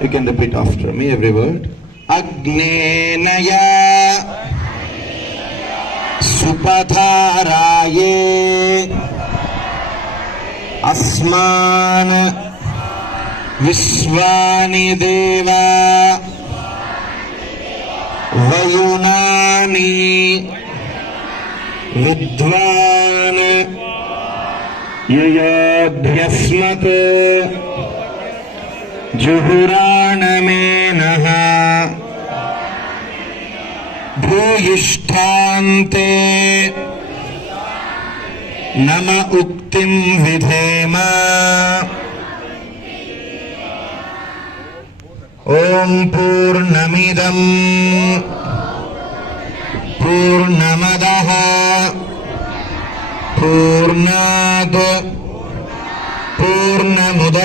You can repeat after me every word. Agnenaya Supatharaye Asman Visvani Deva Vayunani Vidvan Yayodhyasmat Juhuranamenah Bhuyishtante Nama Uktim Vidhema Om Purnamidam Purnamadaha Purnad Purnamudachyate